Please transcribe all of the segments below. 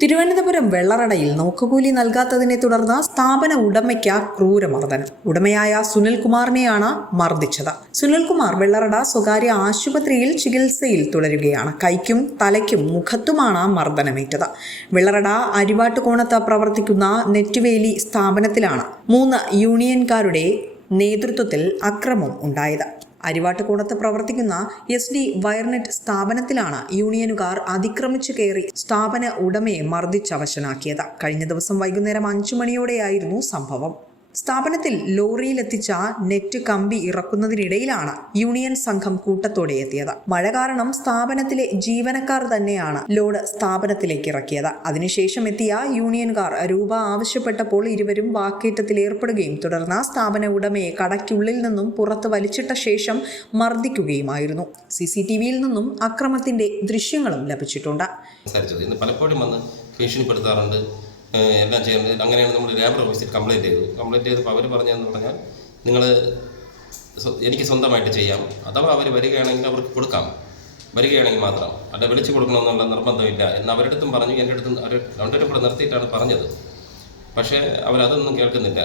തിരുവനന്തപുരം വെള്ളറടയിൽ നോക്കുകൂലി നൽകാത്തതിനെ തുടർന്ന് സ്ഥാപന ഉടമയ്ക്ക് ക്രൂരമർദ്ദനം. ഉടമയായ സുനിൽകുമാറിനെയാണ് മർദ്ദിച്ചത്. സുനിൽകുമാർ വെള്ളറട സ്വകാര്യ ആശുപത്രിയിൽ ചികിത്സയിൽ തുടരുകയാണ്. കൈക്കും തലയ്ക്കും മുഖത്തുമാണ് മർദ്ദനമേറ്റത്. വെള്ളറട അരിവാട്ടുകോണത്ത് പ്രവർത്തിക്കുന്ന നെറ്റുവേലി സ്ഥാപനത്തിലാണ് 3 യൂണിയൻകാരുടെ നേതൃത്വത്തിൽ അക്രമം ഉണ്ടായത്. അരിവാട്ടുകോണത്ത് പ്രവർത്തിക്കുന്ന SD വയർനെറ്റ് സ്ഥാപനത്തിലാണ് യൂണിയനുകാർ അതിക്രമിച്ചു കയറി സ്ഥാപന ഉടമയെ മർദ്ദിച്ചവശനാക്കിയത്. കഴിഞ്ഞ ദിവസം വൈകുന്നേരം 5 മണിയോടെയായിരുന്നു സംഭവം. സ്ഥാപനത്തിൽ ലോറിയിലെത്തിച്ച നെറ്റ് കമ്പി ഇറക്കുന്നതിനിടയിലാണ് യൂണിയൻ സംഘം കൂട്ടത്തോടെ എത്തിയത്. മഴ കാരണം സ്ഥാപനത്തിലെ ജീവനക്കാർ തന്നെയാണ് ലോഡ് സ്ഥാപനത്തിലേക്ക് ഇറക്കിയത്. അതിനുശേഷം എത്തിയ യൂണിയൻകാർ രൂപ ആവശ്യപ്പെട്ടപ്പോൾ ഇരുവരും വാക്കേറ്റത്തിലേർപ്പെടുകയും തുടർന്ന് സ്ഥാപന ഉടമയെ കടയ്ക്കുള്ളിൽ നിന്നും പുറത്ത് വലിച്ചിട്ട ശേഷം മർദ്ദിക്കുകയുമായിരുന്നു. CCTVയിൽ നിന്നും അക്രമത്തിന്റെ ദൃശ്യങ്ങളും ലഭിച്ചിട്ടുണ്ട്. പലപ്പോഴും വന്ന് ഭീഷണിപ്പെടുത്താറുണ്ട്, എല്ലാം ചെയ്യുന്നത്. അങ്ങനെയാണ് നമ്മൾ ലേബർ ഓഫീസിൽ കംപ്ലയിൻറ്റ് ചെയ്തപ്പോൾ അവർ പറഞ്ഞതെന്ന് പറഞ്ഞാൽ നിങ്ങൾ എനിക്ക് സ്വന്തമായിട്ട് ചെയ്യാം, അഥവാ അവർ വരികയാണെങ്കിൽ അവർക്ക് കൊടുക്കാം, വരികയാണെങ്കിൽ മാത്രം, അല്ല വിളിച്ചു കൊടുക്കണമെന്നുള്ള നിർബന്ധമില്ല എന്ന് അവരുടെ അടുത്തും പറഞ്ഞു. എൻ്റെ അടുത്തും അവർ രണ്ടുപേരും കൂടെ നിർത്തിയിട്ടാണ് പറഞ്ഞത്. പക്ഷേ അവരതൊന്നും കേൾക്കുന്നില്ല.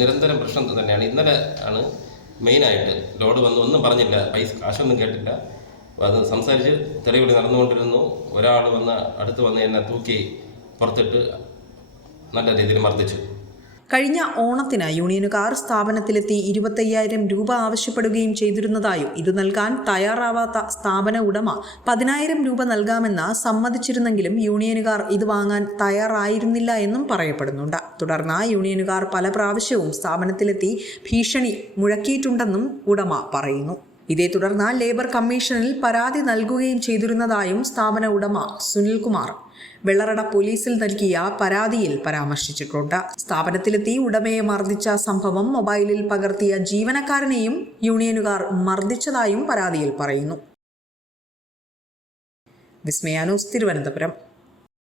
നിരന്തരം പ്രശ്നം തന്നെയാണ്. ഇന്നലെ ആണ് മെയിനായിട്ട് ലോഡ് വന്ന് ഒന്നും പറഞ്ഞില്ല, കാശൊന്നും കേട്ടില്ല. അത് സംസാരിച്ച് തെളിവിളി നടന്നുകൊണ്ടിരുന്നു. ഒരാൾ അടുത്ത് വന്ന് എന്നെ തൂക്കി പുറത്തിട്ട് നല്ല രീതിയിൽ മർദ്ദിച്ചു. കഴിഞ്ഞ ഓണത്തിന് യൂണിയനുകാർ സ്ഥാപനത്തിലെത്തി 25,000 രൂപ ആവശ്യപ്പെടുകയും ചെയ്തിരുന്നതായും ഇത് നൽകാൻ തയ്യാറാവാത്ത സ്ഥാപന ഉടമ 10,000 രൂപ നൽകാമെന്ന് സമ്മതിച്ചിരുന്നെങ്കിലും യൂണിയനുകാർ ഇത് വാങ്ങാൻ തയ്യാറായിരുന്നില്ല എന്നും പറയപ്പെടുന്നുണ്ട്. തുടർന്ന് യൂണിയനുകാർ പല പ്രാവശ്യവും സ്ഥാപനത്തിലെത്തി ഭീഷണി മുഴക്കിയിട്ടുണ്ടെന്നും ഉടമ പറയുന്നു. ഇതേ തുടർന്ന് ലേബർ കമ്മീഷനിൽ പരാതി നൽകുകയും ചെയ്തിരുന്നതായും സ്ഥാപന ഉടമ സുനിൽകുമാർ വെള്ളറട പോലീസിൽ നൽകിയ പരാതിയിൽ പരാമർശിച്ചിട്ടുണ്ട്. സ്ഥാപനത്തിലെത്തി ഉടമയെ മർദ്ദിച്ച സംഭവം മൊബൈലിൽ പകർത്തിയ ജീവനക്കാരനെയും യൂണിയനുകാർ മർദ്ദിച്ചതായും പരാതിയിൽ പറയുന്നു. വിസ്മയ ന്യൂസ്, തിരുവനന്തപുരം.